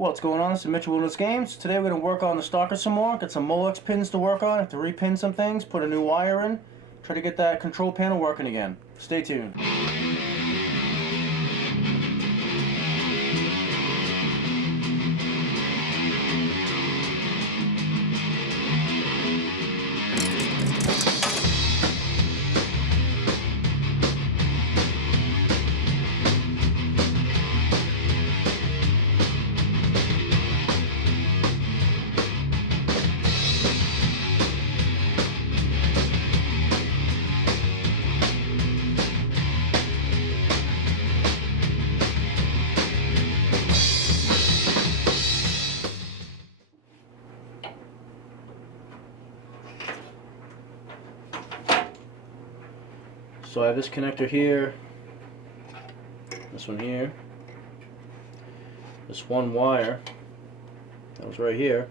What's going on? This is Mitchell Wilderness Games. Today we're going to work on the stalker some more. Got some Molex pins to work on. Have to repin some things, put a new wire in. Try to get that control panel working again. Stay tuned. So I have this connector here, this one here, this one wire that was right here.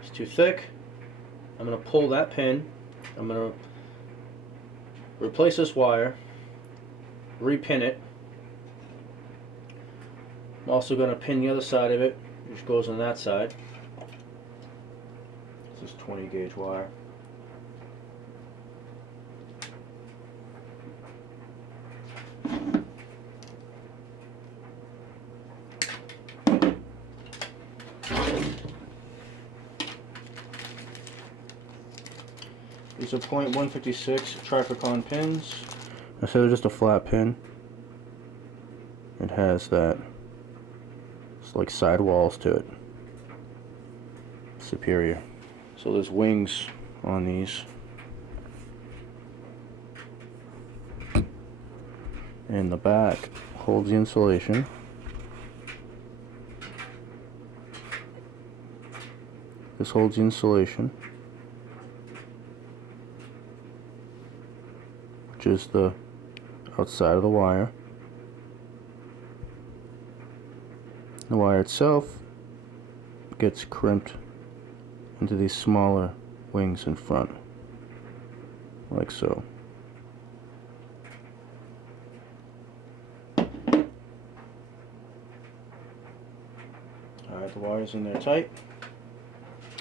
It's too thick. I'm going to pull that pin. I'm going to replace this wire, repin it. I'm also going to pin the other side of it, which goes on that side. This is 20 gauge wire. These are .156 Trifacon pins. Instead of just a flat pin, it has that, it's like sidewalls to it. Superior. So there's wings on these. And the back holds the insulation. This holds the insulation, which is the outside of the wire. The wire itself gets crimped into these smaller wings in front, like so. Alright, the wire's in there tight.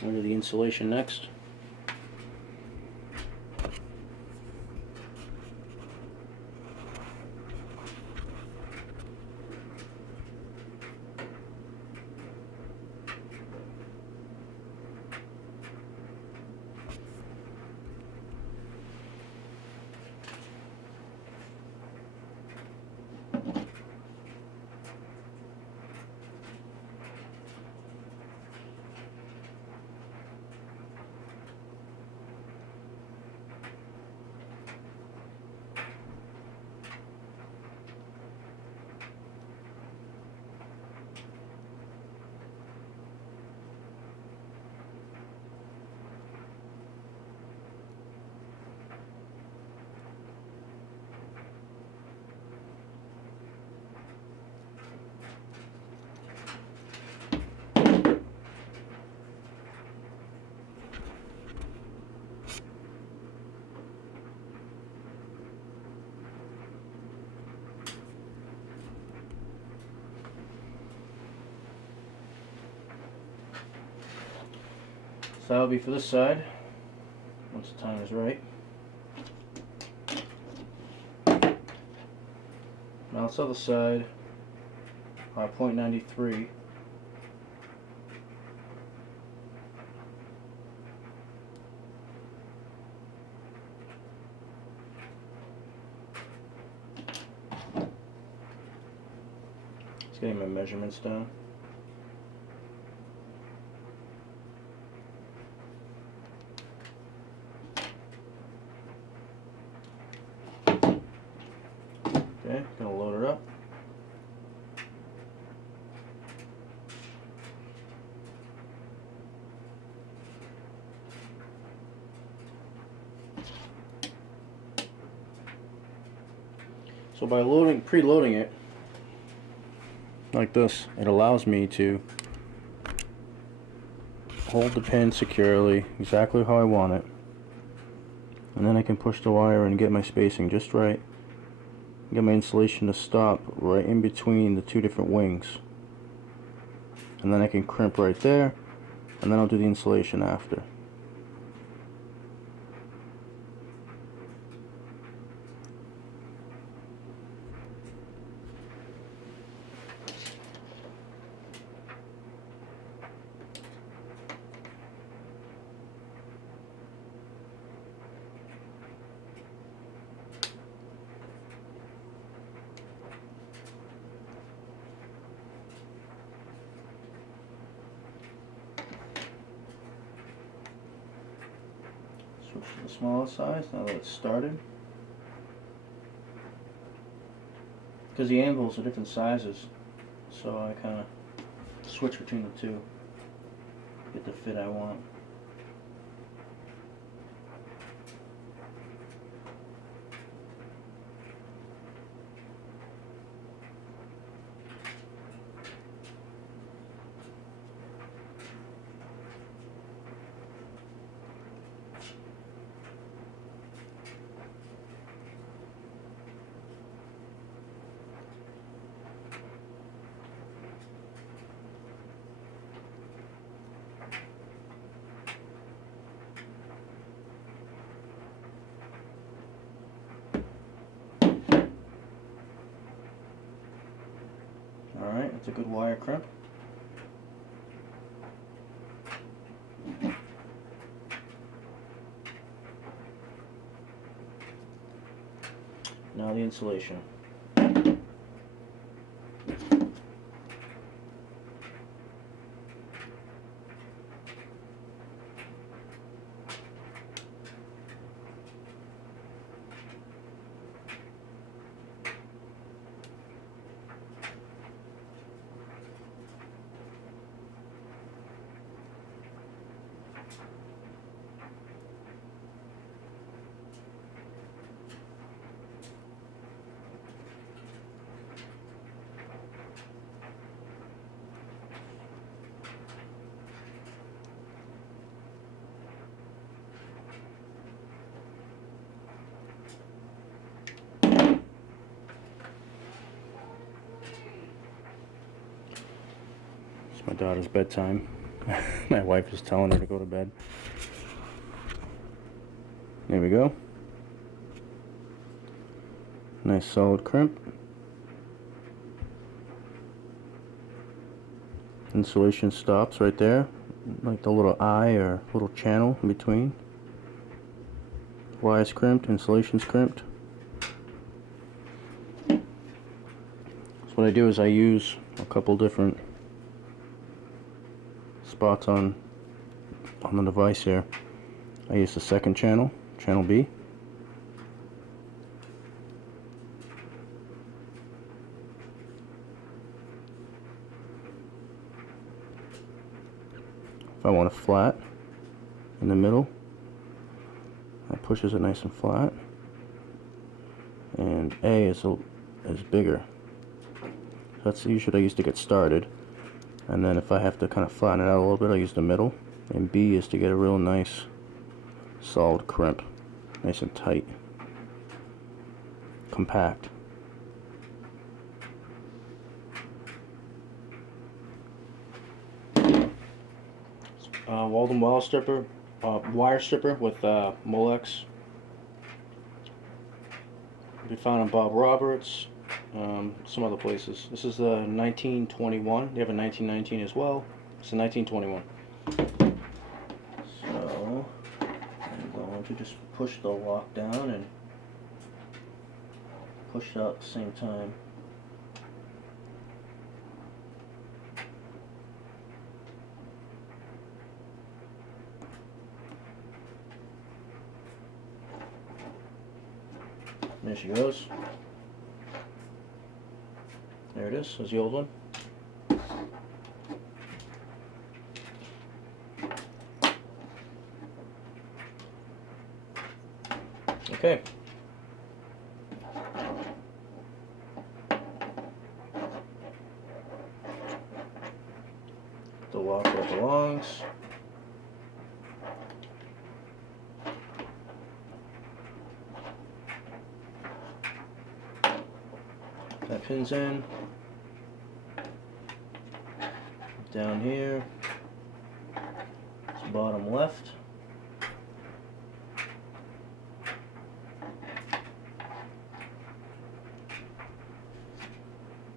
We'll do the insulation next. So that'll be for this side, once the time is right. Now this other side, .93. Just getting my measurements down. Okay, gonna load it up. So by preloading it like this, it allows me to hold the pin securely, exactly how I want it, and then I can push the wire and get my spacing just right. get my insulation to stop right in between the two different wings, and then I can crimp right there, and then I'll do the insulation after. Switch to the smaller size now that it's started. Because the anvils are different sizes, so I kind of switch between the two, get the fit I want. Alright, that's a good wire crimp. Now the insulation. It's my daughter's bedtime. My wife is telling her to go to bed. There we go. Nice solid crimp. Insulation stops right there, like the little eye or little channel in between. Wire's crimped, insulation's crimped. So what I do is I use a couple different spots on the device here. I use the second channel, channel B. If I want it flat in the middle, that pushes it nice and flat. And A is bigger. That's usually what I use to get started. And then if I have to kind of flatten it out a little bit, I use the middle. And B is to get a real nice solid crimp, nice and tight, compact. Walden wire stripper with Molex. Be found in Bob Roberts, some other places. This is the 1921. They have a 1919 as well. It's a 1921. So I'm going to just push the lock down and push it out at the same time. There she goes. There it is. There's the old one. Okay. The lock where it belongs. pins in. Down here, it's bottom left.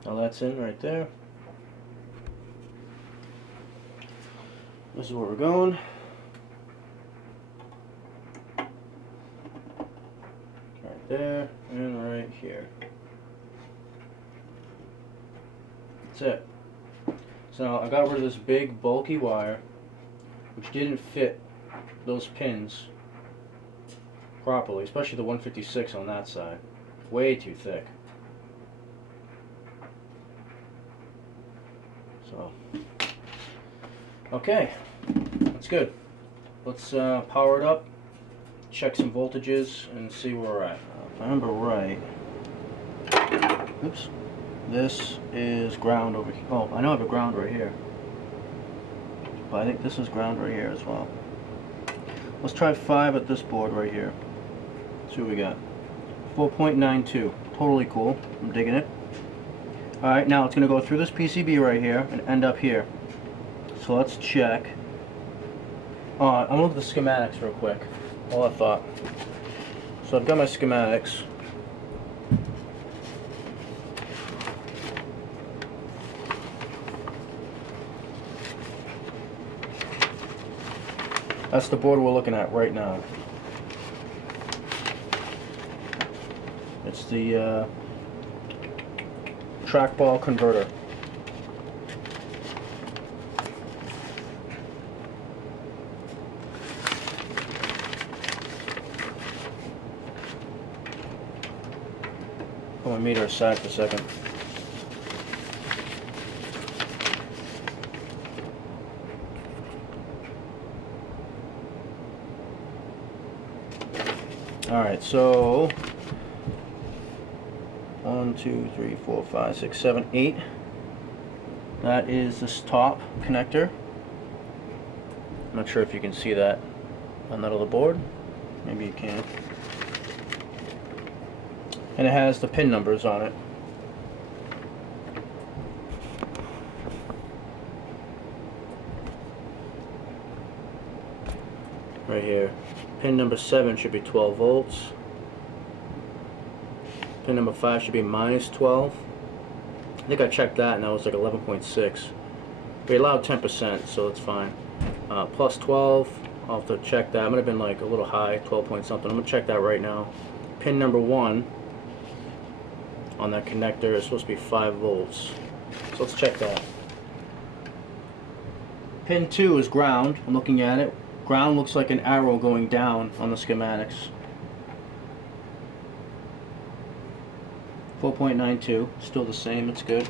Now that's in right there. This is where we're going. Right there and right here. That's it. So now I got rid of this big bulky wire which didn't fit those pins properly, especially the 156 on that side. Way too thick. So, okay, that's good. Let's power it up, check some voltages, and see where we're at. If I remember right, oops, this is ground over here. Oh, I know I have a ground right here, but I think this is ground right here as well. Let's try 5 at this board right here. See what we got. 4.92, totally cool. I'm digging it. Alright, now it's going to go through this PCB right here and end up here. So let's check. I'm going to look at the schematics real quick. All I thought. So I've got my schematics. That's the board we're looking at right now. It's the trackball converter. Put my meter aside for a second. Alright, so 1, 2, 3, 4, 5, 6, 7, 8. That is this top connector. I'm not sure if you can see that on that other board. Maybe you can. And it has the pin numbers on it. Right here. Pin number 7 should be 12 volts. Pin number 5 should be minus 12. I think I checked that and that was like 11.6. We allowed 10%, so it's fine. Plus 12, I'll have to check that. It might have been like a little high, 12 point something. I'm going to check that right now. Pin number 1 on that connector is supposed to be 5 volts. So let's check that. Pin 2 is ground. I'm looking at it. Ground looks like an arrow going down on the schematics. 4.92, still the same, it's good.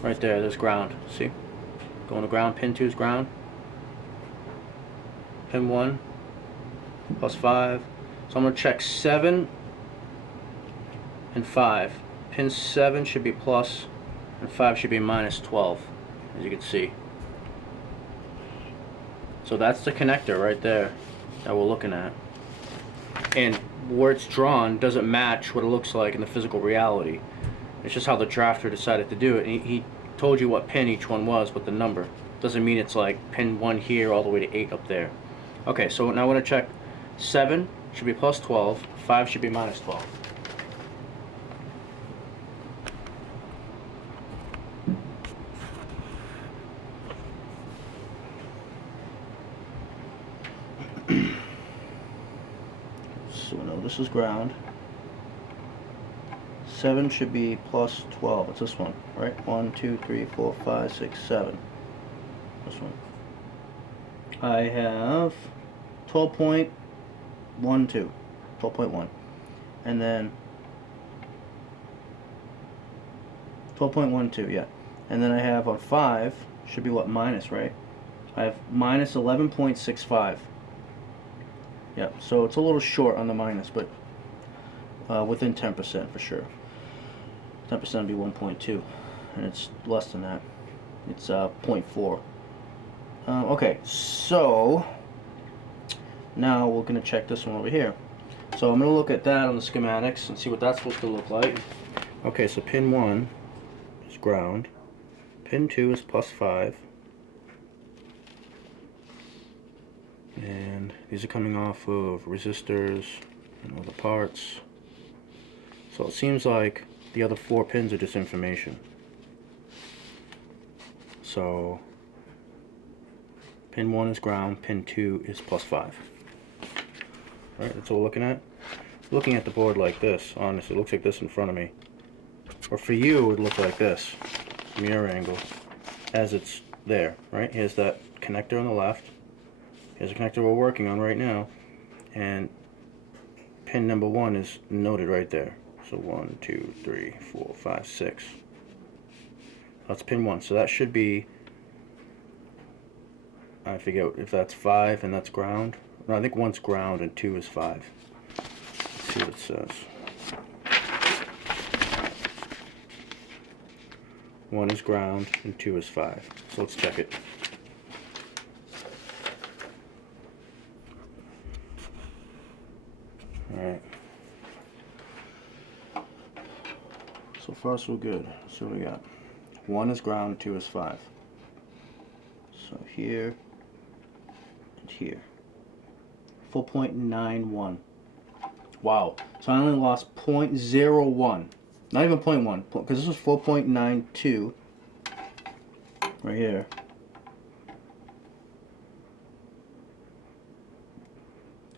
Right there, there's ground, see? Going to ground, pin 2 is ground. Pin 1, plus 5. So I'm going to check 7 and 5. Pin 7 should be plus, and 5 should be minus 12, as you can see. So that's the connector right there that we're looking at. And where it's drawn doesn't match what it looks like in the physical reality. It's just how the drafter decided to do it. And he told you what pin each one was, but the number doesn't mean it's like pin 1 here all the way to 8 up there. Okay, so now I want to check 7 should be plus 12, 5 should be minus 12. So no, this is ground. 7 should be plus 12. It's this one, right? 1, 2, 3, 4, 5, 6, 7. This one. I have 12.12. 12.1. And then 12.12, yeah. And then I have on 5, should be what, minus, right? I have minus 11.65. Yeah, so it's a little short on the minus, but within 10% for sure. 10% would be 1.2, and it's less than that. It's 0.4. Okay, so now we're going to check this one over here. So I'm going to look at that on the schematics and see what that's supposed to look like. Okay, so pin 1 is ground. Pin 2 is +5. And these are coming off of resistors and other parts. So it seems like the other 4 pins are just information. So pin 1 is ground, pin 2 is +5. Alright, that's what we're looking at. Looking at the board like this, honestly, it looks like this in front of me. Or for you, it would look like this, from your angle, as it's there, right? Here's that connector on the left. Here's the connector we're working on right now. And pin number 1 is noted right there. So 1, 2, 3, 4, 5, 6. That's pin 1. So that should be, I forget if that's 5 and that's ground. No, I think 1's ground and 2 is 5. Let's see what it says. 1 is ground and 2 is 5. So let's check it. Alright. So far so good. Let's see what we got. 1 is ground, 2 is 5. So here and here. 4.91. Wow. So I only lost 0.01. Not even 0.1, because this was 4.92 right here.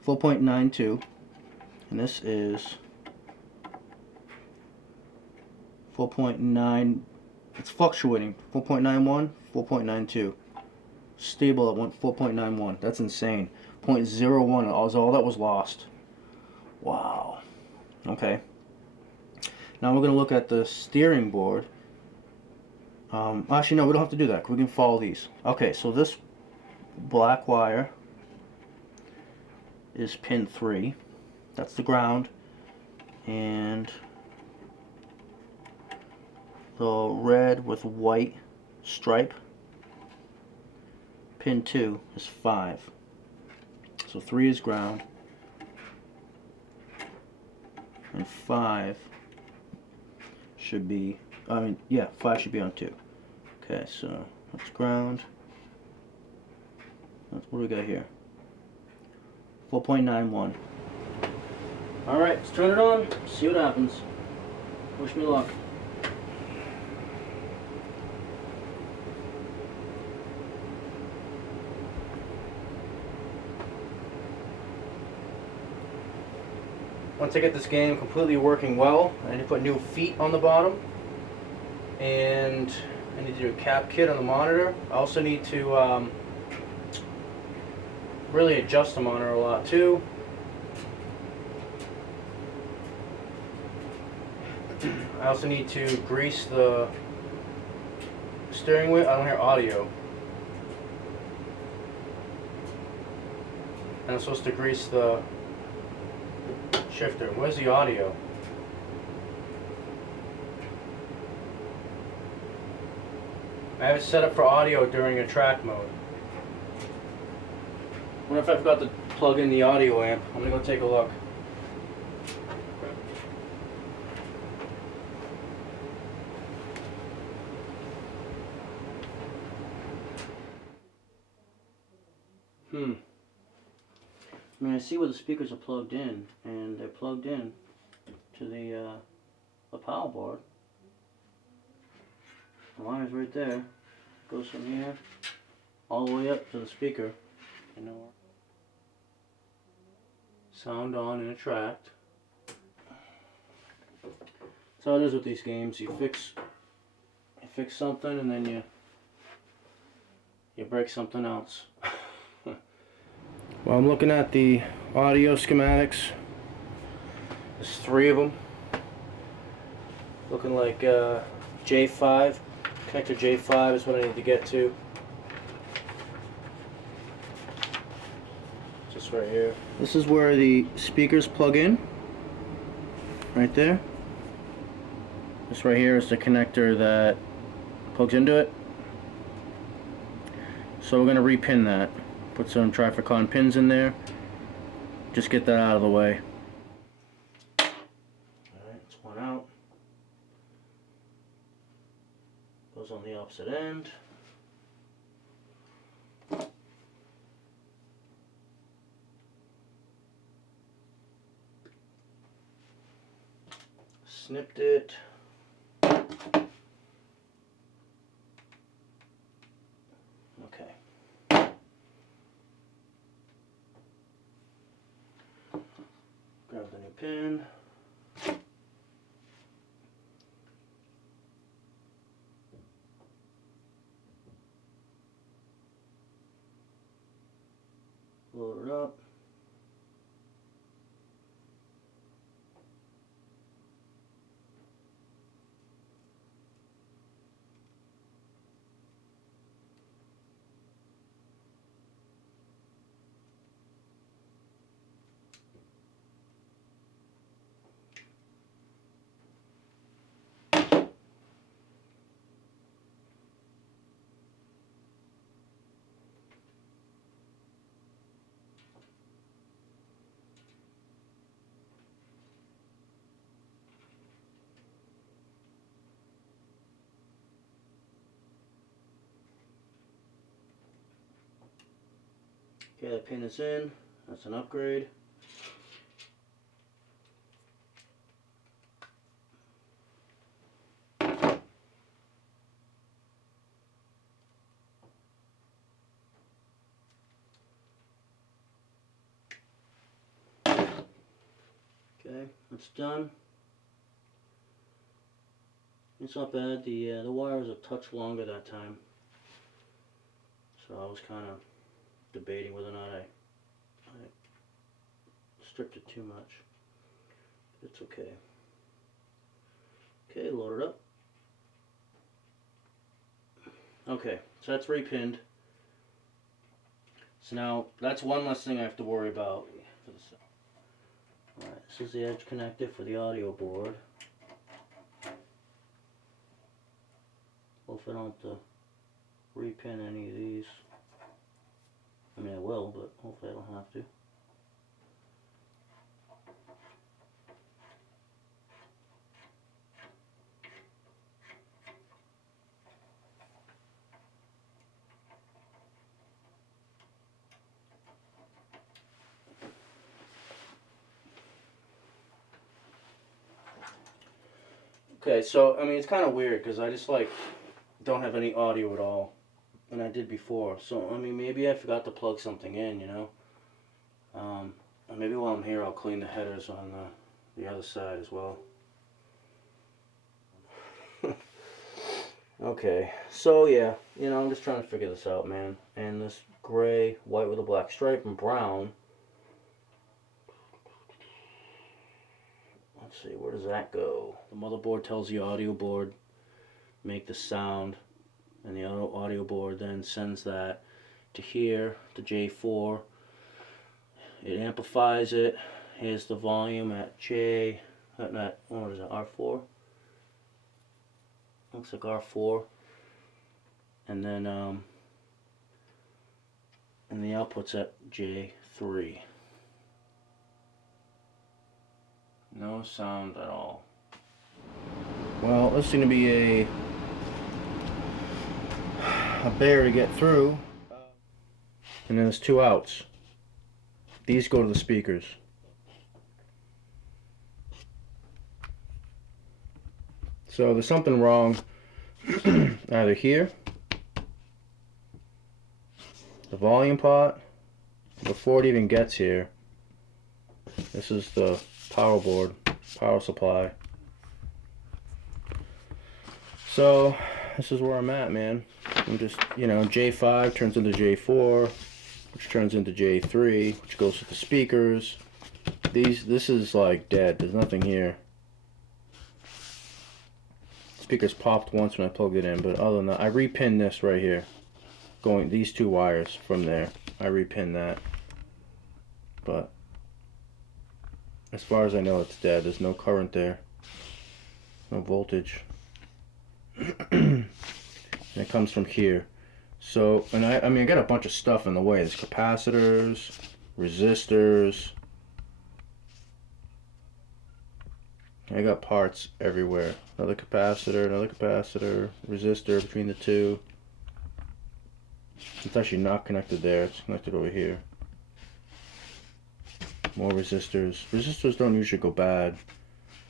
.92, and this is 4.9. It's fluctuating. 4.91, 4.92. Stable at 4.91. That's insane. 0.01 is all that was lost. Wow. Okay. Now we're going to look at the steering board. Actually, no, we don't have to do that. We can follow these. Okay, so this black wire is pin 3. That's the ground. And the red with white stripe, pin 2 is 5. So 3 is ground. And 5 should be, 5 should be on 2. Okay, so that's ground. What do we got here? 4.91. Alright, let's turn it on, see what happens. Wish me luck. Once I get this game completely working well, I need to put new feet on the bottom, and I need to do a cap kit on the monitor. I also need to really adjust the monitor a lot too. I also need to grease the steering wheel. I don't hear audio. And I'm supposed to grease the shifter. Where's the audio? I have it set up for audio during a track mode. I wonder if I forgot to plug in the audio amp. I'm gonna go take a look. I mean, I see where the speakers are plugged in, and they're plugged in to the power board. The line is right there. Goes from here all the way up to the speaker. You know, sound on and attract. That's how it is with these games. You fix something, and then you break something else. Well, I'm looking at the audio schematics. There's 3 of them. Looking like J5. Connector J5 is what I need to get to. Just right here. This is where the speakers plug in. Right there. This right here is the connector that plugs into it. So we're going to repin that. Put some Trifacon pins in there. Just get that out of the way. Alright, it's one out. Goes on the opposite end. Snipped it. Okay. Grab the new pin. Load it up. Okay, that pin is in. That's an upgrade. Okay, that's done. It's not bad. The wire was a touch longer that time, so I was kind of debating whether or not I stripped it too much. It's okay. Okay, load it up. Okay, so that's repinned. So now that's one less thing I have to worry about for the sound. Alright, this is the edge connector for the audio board. Hopefully I don't have to repin any of these. I mean I will, but hopefully I don't have to. Okay, so I mean it's kind of weird because I just like don't have any audio at all, and I did before. So I mean maybe I forgot to plug something in, you know. And maybe while I'm here I'll clean the headers on the other side as well. Okay, so yeah, you know I'm just trying to figure this out, man. And this gray, white with a black stripe, and brown. Let's see, where does that go? The motherboard tells the audio board make the sound, and the audio board then sends that to here, to J4. It amplifies it. Here's the volume at J, what is it, R4? Looks like R4. And then and the output's at J3. No sound at all. Well, this is going to be a bear to get through. And then there's two outs. These go to the speakers. So there's something wrong either here, the volume pot, before it even gets here. This is the power board, power supply. So this is where I'm at, man. I'm just, you know, J5 turns into J4, which turns into J3, which goes to the speakers. This is like dead. There's nothing here. Speakers popped once when I plugged it in, but other than that, I repinned this right here, going these two wires from there. I repinned that, but as far as I know, it's dead. There's no current there, no voltage. And it comes from here. So, and I mean, I got a bunch of stuff in the way. There's capacitors, resistors. I got parts everywhere. Another capacitor, resistor between the two. It's actually not connected there. It's connected over here. More resistors. Resistors don't usually go bad.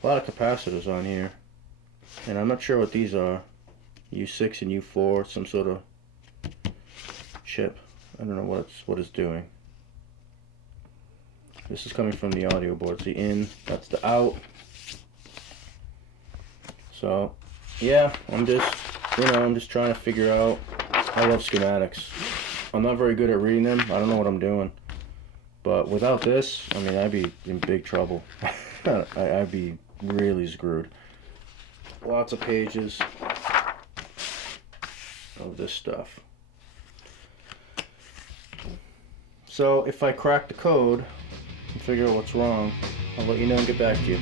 A lot of capacitors on here. And I'm not sure what these are. U6 and U4, some sort of chip. I don't know what it's doing. This is coming from the audio board. It's the in, that's the out. So, yeah, I'm just trying to figure out. I love schematics. I'm not very good at reading them. I don't know what I'm doing. But without this, I mean, I'd be in big trouble. I'd be really screwed. Lots of pages of this stuff. So if I crack the code and figure out what's wrong, I'll let you know and get back to you.